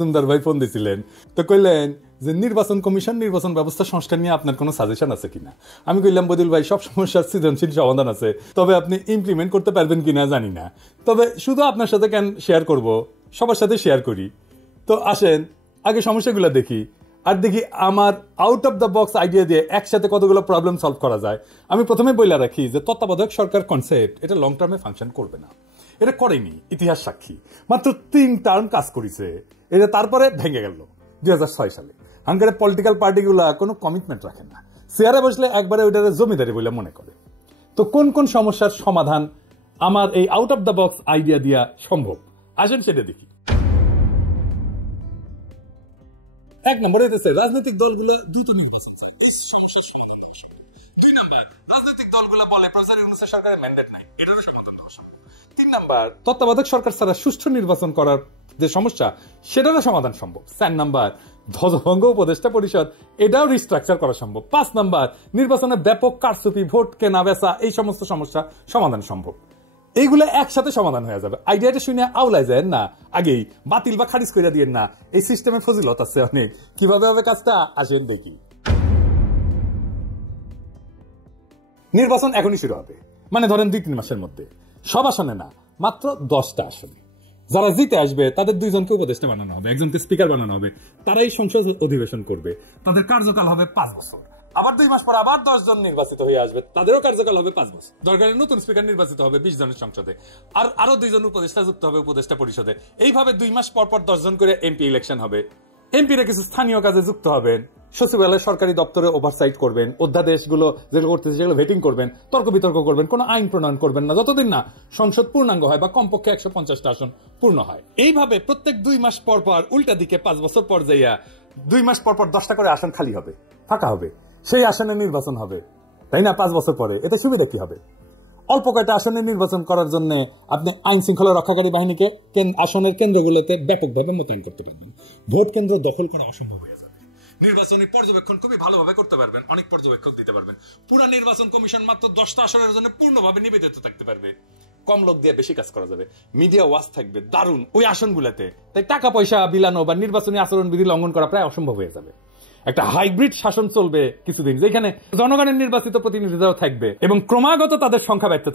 সুন্দর ভাই ফোন দিছিলেন, তো কইলেন যে নির্বাচন কমিশন নির্বাচন ব্যবস্থা সংস্কার নিয়ে আপনার কোনো সাজেশন আছে কিনা। আমি কইলাম বদিল ভাই সব সমস্যার সৃজনশীল সমাধান আছে, তবে আপনি ইমপ্লিমেন্ট করতে পারবেন কিনা জানি না, তবে শুধু আপনার সাথে কেন শেয়ার করব, সবার সাথে শেয়ার করি। তো আসেন আগে সমস্যাগুলো দেখি, আর দেখি আমার out of the box idea দিয়ে একসাথে কতগুলো প্রবলেম সলভ করা যায়। আমি প্রথমে বলে রাখি যে তত্ত্বাবধায়ক সরকার কনসেপ্ট এটা লং টার্মে ফাংশন করবে না, এটা করেনি, ইতিহাস সাক্ষী। মাত্র 3 টার্ম কাজ করেছে, এটা তারপরে ভেঙে গেল 2006 সালে। হাঙ্গারের পলিটিক্যাল পার্টিগুলা কোনো কমিটমেন্ট রাখে না, চেয়ারে বসলে একবারে ওইটারে জমিদারি বলে মনে করে। তো কোন কোন সমস্যার সমাধান আমার এই out of the box idea দিয়া সম্ভব, আসেন সেটা দেখি। 1 নম্বর হইতেছে রাজনৈতিক দলগুলো দ্রুত নির্বাচন চায়, এই সমস্যার সমাধান। 2 নম্বর রাজনৈতিক দলগুলো বলে প্রফেসর ইউনূসের সরকারের ম্যান্ডেট নাই, এটারও সমাধান দেওয়া সম্ভব। 3 নম্বর তত্ত্বাবধায়ক সরকার ছাড়া সুষ্ঠু নির্বাচন করার যে সমস্যা সেটারও সমাধান সম্ভব। 4 নম্বর ধ্বজভঙ্গ উপদেষ্টা পরিষদ, এটাও রিস্ট্রাকচার করা সম্ভব। 5 নম্বর নির্বাচনে ব্যাপক কারচুপি, ভোট কেনা বেচা, এই সমস্ত সমস্যা সমাধান সম্ভব। এইগুলো একসাথে সমাধান হয়ে যাবে। আইডিয়াটা শুনে আউলায় যায় না, আগেই বাতিল বা খারিজ করে দিয়ে না, এই সিস্টেমে ফজিলত আছে অনেক। কিভাবে হবে কাজটা আসেন দেখি। নির্বাচন এখনই শুরু হবে, মানে ধরেন 2-3 মাসের মধ্যে। সব আসনে না, মাত্র 10টা আসনে। যারা জিতে আসবে তাদের 2 জনকে উপদেষ্টা বানানো হবে, একজনকে স্পিকার বানানো হবে, তারাই সংসদ অধিবেশন করবে। তাদের কার্যকাল হবে 5 বছর। আবার 2 মাস পর আবার 10 জন নির্বাচিত হয়ে আসবে, তাদেরও কার্যকাল হবে 5 বছর। দরকারে নতুন স্পিকার নির্বাচিত হবে 20 জনের সংসদে, আর আরো 2 জন উপদেষ্টা যুক্ত হবে উপদেষ্টা পরিষদে। এইভাবে 2 মাস পর পর 10 জন করে এমপি ইলেকশন হবে। এমপিরা কিছু স্থানীয় কাজে যুক্ত হবেন, সচিবালয় সরকারি দপ্তরে ওভারসাইট করবেন, অধ্যাদেশগুলো যেগুলো করতেছে সেগুলো ভেটিং করবেন, তর্ক বিতর্ক করবেন, কোনো আইন প্রণয়ন করবেন না যতদিন না সংসদ পূর্ণাঙ্গ হয় বা কমপক্ষে 150টা আসন পূর্ণ হয়। এইভাবে প্রত্যেক 2 মাস পর পর উল্টা দিকে 5 বছর পর যাইয়া 2 মাস পর পর 10টা করে আসন খালি হবে, ফাঁকা হবে, সেই আসনে নির্বাচন হবে, তাই না? 5 বছর পরে এতে সুবিধা কি হবে? অল্প কয়েকটা আসনে নির্বাচন করার জন্য আপনি আইন শৃঙ্খলা রক্ষাকারী বাহিনীকে আসনের কেন্দ্রগুলোতে ব্যাপকভাবে মোতায়েন করতে পারবেন। ভোট কেন্দ্র দখল করা অসম্ভব হয়ে যাবে। নির্বাচনী পর্যবেক্ষণ খুবই ভালোভাবে করতে পারবেন, অনেক পর্যবেক্ষক দিতে পারবেন। পুরো নির্বাচন কমিশন মাত্র 10টা আসনের জন্য পূর্ণভাবে নিবেদিত থাকতে পারবে। কম লোক দিয়ে বেশি কাজ করা যাবে, মিডিয়া ওয়াচ থাকবে দারুণ ওই আসনগুলোতে। তাই টাকা পয়সা বিলানো বা নির্বাচনী আচরণ বিধি লঙ্ঘন করা প্রায় অসম্ভব হয়ে যাবে। একটা হাইব্রিড শাসন চলবে কিছুদিন, যেখানে জনগণের নির্বাচিত প্রতিনিধিরাও থাকবে এবং ক্রমাগত তাদের সংখ্যা বাড়তে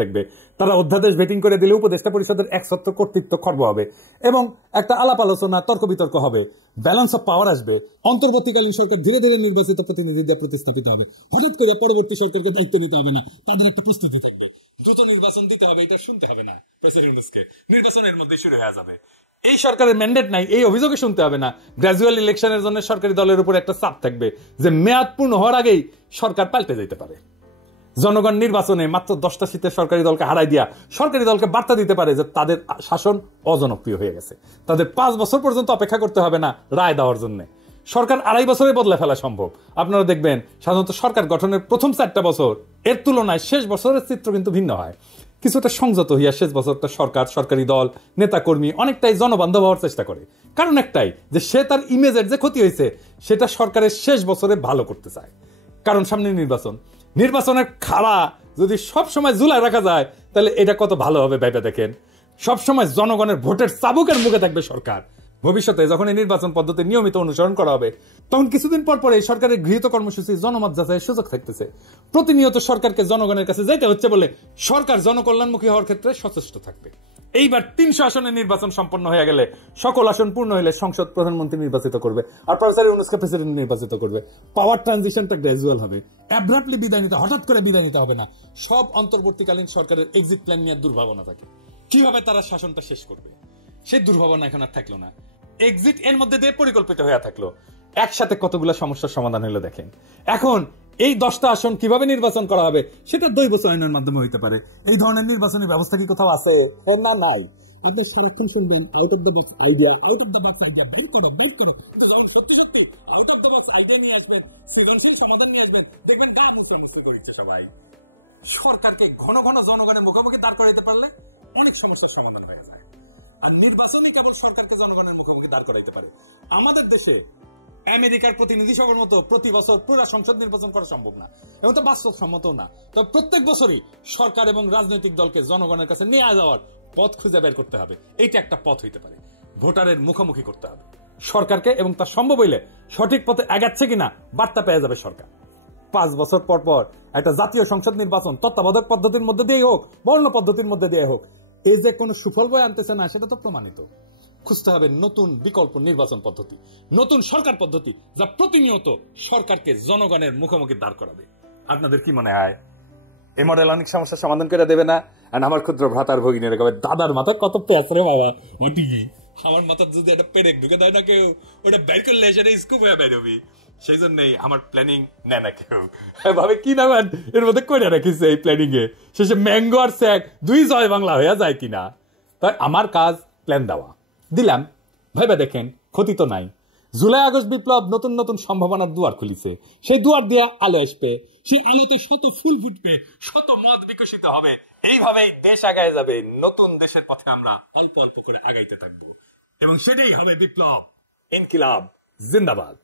থাকবে। তারা অধ্যাদেশ ভেটিং করে দিলে উপদেষ্টা পরিষদের একছত্র কর্তৃত্ব খর্ব হবে এবং একটা আলাপ আলোচনা, তর্ক বিতর্ক হবে, ব্যালেন্স অফ পাওয়ার আসবে। অন্তর্বর্তীকালীন সরকার ধীরে ধীরে নির্বাচিত প্রতিনিধিদের প্রতিস্থাপিত হবে। হঠাৎ করে পরবর্তী সরকারকে দায়িত্ব নিতে হবে না, তাদের একটা প্রস্তুতি থাকবে। দ্রুত নির্বাচন দিতে হবে, এটা শুনতে হবে না প্রেসিডেন্ট ইউনূসকে, নির্বাচনের মধ্যে শুরু হয়ে যাবে। এই সরকারের ম্যান্ডেট নাই, এই অভিযোগে শুনতে হবে না। গ্র্যাজুয়াল ইলেকশনের জন্য সরকারি দলের উপর একটা চাপ থাকবে যে মেয়াদ পূর্ণ হওয়ার আগেই সরকার পাল্টে যেতে পারে। জনগণ নির্বাচনে মাত্র 10টা সিটের সরকারি দলকে হারাই দিয়া সরকারি দলকে বার্তা দিতে পারে যে তাদের শাসন অজনপ্রিয় হয়ে গেছে, তাদের 5 বছর পর্যন্ত অপেক্ষা করতে হবে না রায় দেওয়ার জন্য। সরকার 2.5 বছরে বদলে ফেলা সম্ভব। আপনারা দেখবেন সাধারণত সরকার গঠনের প্রথম 4টা বছর এর তুলনায় শেষ বছরের চিত্র কিন্তু ভিন্ন হয়। কিছুটা সংযত হইয়া শেষ বছরটা সরকার, সরকারি দল, নেতাকর্মী অনেকটাই জনবান্ধব হওয়ার চেষ্টা করে। কারণ একটাই, যে সে তার ইমেজের যে ক্ষতি হয়েছে সেটা সরকারের শেষ বছরে ভালো করতে চায়। কারণ সামনে নির্বাচনের খাড়া যদি সবসময় ঝুলায় রাখা যায় তাহলে এটা কত ভালো হবে ভেবে দেখেন। সবসময় জনগণের ভোটের চাবুকের মুখে থাকবে সরকার। ভবিষ্যতে যখন এই নির্বাচন পদ্ধতি নিয়মিত অনুসরণ করা হবে তখন কিছুদিন পর পর এই সরকারের গৃহীত কর্মসূচি জনমত যাচাইয়ের সুযোগ থাকতেছে। প্রতিনিয়ত সরকারকে জনগণের কাছে যেতে হচ্ছে বলে সরকার জনকল্যাণমুখী হওয়ার ক্ষেত্রে সচেষ্ট থাকবে। এইবার 300 আসনের নির্বাচন সম্পন্ন হয়ে গেলে, সকল আসন পূর্ণ হলে সংসদ প্রধানমন্ত্রী নির্বাচিত করবে আর প্রফেসর ইউনূসকে প্রেসিডেন্ট নির্বাচিত করবে। পাওয়ার ট্রানজিশনটা গ্র্যাজুয়াল হবে, অ্যাব্রাপ্টলি বিদায় নিতে, হঠাৎ করে বিদায় নিতে হবে না। সব অন্তর্বর্তীকালীন সরকারের এক্সিট প্ল্যান নিয়ে দুর্ভাবনা থাকে, কিভাবে তারা শাসনটা শেষ করবে সেই দুর্ভাবনা এখন আর থাকলো না। এক্সিট এর মধ্যে দিয়ে পরিকল্পিত হয়ে থাকলো। একসাথে কতগুলো সমস্যার সমাধান হলো দেখেন। এখন এই 10টা আসন কিভাবে নির্বাচন করা হবে সেটা দৈব চয়নের মাধ্যমে হইতে পারে। এই ধরনের নির্বাচনী ব্যবস্থা কি কোথাও আছে? না, নাই। আপনি সারাক্ষণ শুনবেন out of the box idea, বের করো। যখন সত্যি out of the box idea নিয়ে আসবেন, সৃজনশীল সমাধান নিয়ে আসবেন, দেখবেন গা মুচড়ামুচড়ি করছে সবাই। সরকারকে ঘন ঘন জনগণের মুখোমুখি দাঁড় করাইতে পারলে অনেক সমস্যার সমাধান হয়ে যায়। আর নির্বাচনই কেবল সরকারকে জনগণের মুখোমুখি দাঁড় করাইতে পারে। আমাদের দেশে আমেরিকার প্রতিনিধি সভার মতো প্রতি বছর পুরো সংসদ নির্বাচন করা সম্ভব না, এবং তো বাস্তবসম্মত না। তবে প্রত্যেক বছরই সরকার এবং রাজনৈতিক দলকে জনগণের কাছে নিয়ে যাওয়ার পথ খুঁজে বের করতে হবে। এইটা একটা পথ হইতে পারে। ভোটারের মুখোমুখি করতে হবে সরকারকে, এবং তার সম্ভব হইলে সঠিক পথে এগাচ্ছে কিনা বার্তা পেয়ে যাবে সরকার। 5 বছর পর পর একটা জাতীয় সংসদ নির্বাচন তত্ত্বাবধায়ক পদ্ধতির মধ্যে দিয়ে হোক, বর্ণ পদ্ধতির মধ্যে দিয়ে হোক, এই যে কোনো সুফল বয়ে আনতেছে না সেটা তো প্রমাণিত। খুঁজতে হবে নতুন বিকল্প নির্বাচন পদ্ধতি, নতুন সরকার পদ্ধতি, যা প্রতিনিয়ত সরকারকে জনগণের মুখোমুখি দাঁড় করাবে। আপনাদের কি মনে হয় এই মডেল অনেক সমস্যার সমাধান করে দেবে না? আর আমার ক্ষুদ্র ভ্রাতার ভগিনীর কবে দাদার মাথা কত পেঁচ রে বাবা, ওটি আমার মাথার যদি একটা পেরেক ঢুকে দেয় না কেউ, ওটা বের করলে সেটা স্কুপ হয়ে বের হবি। সেই জন্যই আমার প্ল্যানিং নেয় না কেউ। ভাবে কি না এর মধ্যে করে রাখিস এই প্ল্যানিং এ, শেষে ম্যাঙ্গো আর স্যাক 2 জয় বাংলা হয়ে যায় কিনা। তাই আমার কাজ প্ল্যান দেওয়া, দিলাম, ভেবে দেখেন, ক্ষতি তো নাই। জুলাই আগস্ট বিপ্লব নতুন নতুন সম্ভাবনার দুয়ার খুলিছে, সেই দুয়ার দিয়ে আলো আসবে, সেই আলোতে শত ফুল ফুটবে, শত মত বিকশিত হবে। এইভাবেই দেশ আগায় যাবে, নতুন দেশের পথে আমরা অল্প অল্প করে আগাইতে থাকবো, এবং সেটাই হবে বিপ্লব। ইনকিলাব জিন্দাবাদ।